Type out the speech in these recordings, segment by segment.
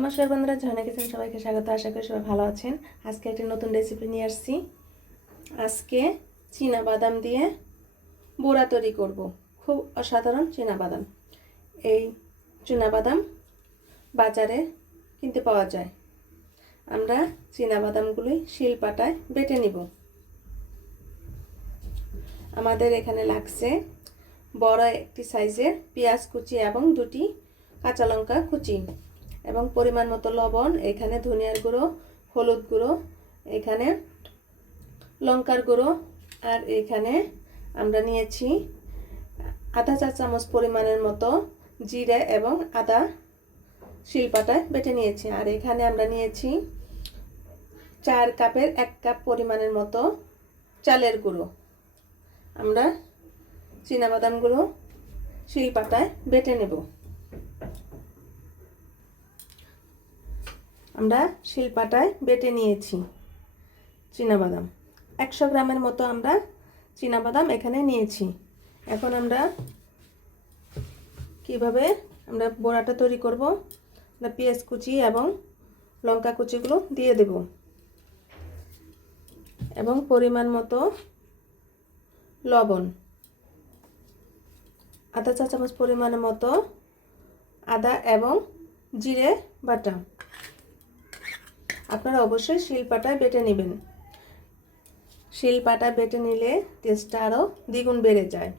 নমস্কার বন্ধুরা, ঝর্ণা কিচেন সবাইকে স্বাগত। আশা করি সবাই ভালো আছেন। আজকে একটি নতুন রেসিপি নিয়ে আসছি। আজকে চীনা বাদাম দিয়ে বড়া তৈরি করব। খুব অসাধারণ চীনা বাদাম। এই চীনা বাদাম বাজারে কিনতে পাওয়া যায়। আমরা চীনা বাদামগুলি শিল পাটায় বেটে নিব। আমাদের এখানে লাগছে বড় একটি সাইজের পেঁয়াজ কুচি এবং দুটি কাঁচা লঙ্কা কুচি। এবং পরিমাণ মতো লবণ, এখানে ধনিয়ার গুঁড়ো, হলুদ গুঁড়ো, এখানে লঙ্কার গুঁড়ো, আর এখানে আমরা নিয়েছি আধা চা চামচ পরিমাণের মতো জিরে এবং আদা শিলপাটায় বেটে নিয়েছি। আর এখানে আমরা নিয়েছি চার কাপের এক কাপ পরিমাণের মতো চালের গুঁড়ো। আমরা চীনাবাদামগুলো শিলপাটায় বেটে নেব। আমরা শিলপাটায় বেটে নিয়েছি চীনাবাদাম। একশো গ্রামের মতো আমরা চীনাবাদাম এখানে নিয়েছি। এখন আমরা কীভাবে আমরা বড়াটা তৈরি করব? আমরা পেঁয়াজ কুচি এবং লঙ্কা কুচিগুলো দিয়ে দেব। এবং পরিমাণ মতো লবণ। আধা চা চামচ পরিমাণের মতো আদা এবং জিরে বাটা। আপনারা অবশ্যই শিলপাটায় বেটে নেবেন। শিলপাটা বেটে নিলে টেস্টটা আরও দ্বিগুণ বেড়ে যায়।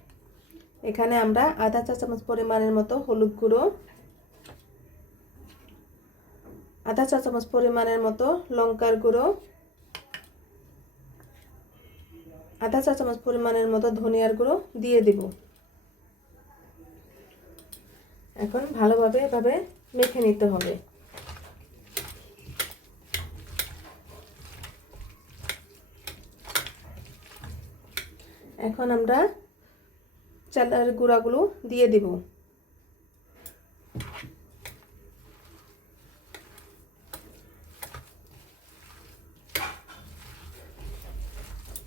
এখানে আমরা আধা চা চামচ পরিমাণের মতো হলুদ গুঁড়ো, আধা চা চামচ পরিমাণের মতো লঙ্কার গুঁড়ো, আধা চা চামচ পরিমাণের মতো ধনিয়ার গুঁড়ো দিয়ে দিব। এখন ভালোভাবে এভাবে মেখে নিতে হবে। এখন আমরা চালের গুঁড়াগুলো দিয়ে দিব।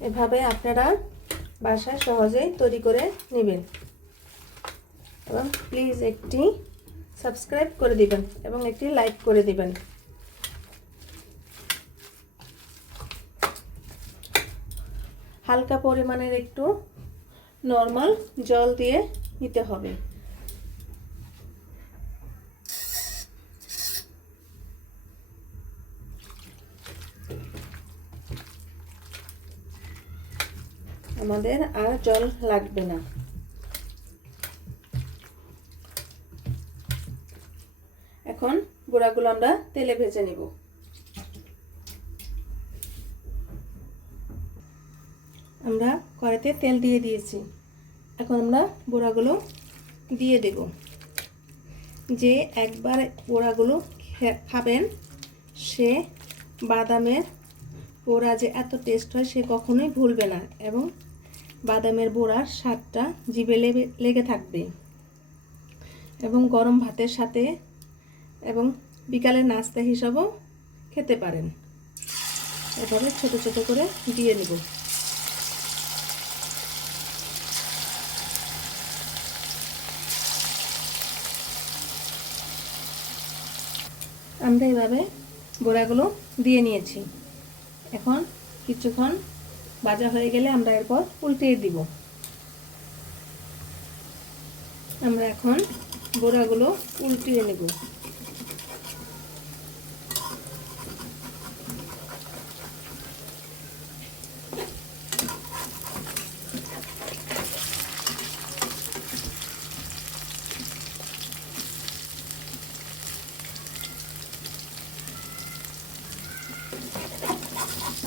এভাবে আপনারা বাসায় সহজেই তৈরি করে নেবেন এবং প্লিজ একটি সাবস্ক্রাইব করে দিবেন এবং একটি লাইক করে দিবেন। হালকা পরিমাণের একটু নর্মাল জল দিয়ে নিতে হবে। আমাদের আর জল লাগবে না। এখন গোড়াগুলো আমরা তেলে ভেজে নিব। আমরা কড়াইতে তেল দিয়ে দিয়েছি। এখন আমরা বোড়াগুলো দিয়ে দেব। যে একবার পোড়াগুলো খাবেন, সে বাদামের পোড়া যে এত টেস্ট হয়, সে কখনোই ভুলবে না এবং বাদামের বোড়ার স্বাদটা জিভে লেগে থাকবে। এবং গরম ভাতের সাথে এবং বিকালের নাস্তা হিসাবেও খেতে পারেন। এভাবে ছোট ছোট করে দিয়ে নেব আমরা এভাবে গোড়াগুলো দিয়ে নিয়েছি। এখন কিছুক্ষণ ভাজা হয়ে গেলে আমরা এরপর উল্টিয়ে দিব। আমরা এখন বোড়াগুলো উল্টিয়ে নেব।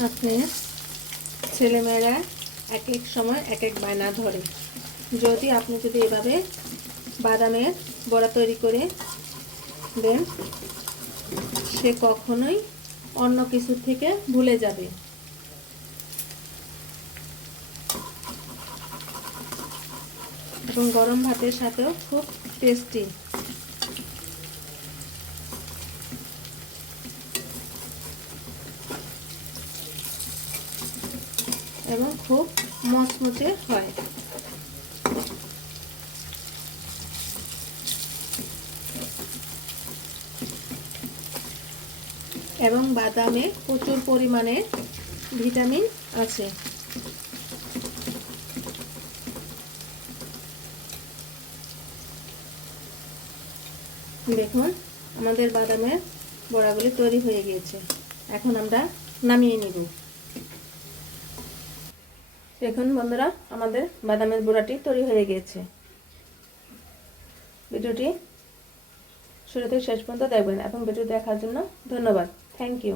আপনি ছেলেমেয়েরা এক এক সময় এক এক বায়না ধরে। যদি আপনি যদি এভাবে বাদামের বড়া তৈরি করে দেন, সে কখনোই অন্য কিছু থেকে ভুলে যাবে। এবং গরম ভাতের সাথেও খুব টেস্টি এবং খুব মচমচে হয়। এবং বাদামে প্রচুর পরিমাণে ভিটামিন আছে। দেখুন, আমাদের বাদামের বড়াগুলি তৈরি হয়ে গিয়েছে। এখন আমরা নামিয়ে নিব। দেখুন বন্ধুরা, আমাদের বাদামের বুড়াটি তৈরি হয়ে গিয়েছে। ভিডিওটি শুরু থেকে শেষ পর্যন্ত দেখবেন। এবং ভিডিও দেখার জন্য ধন্যবাদ। Thank you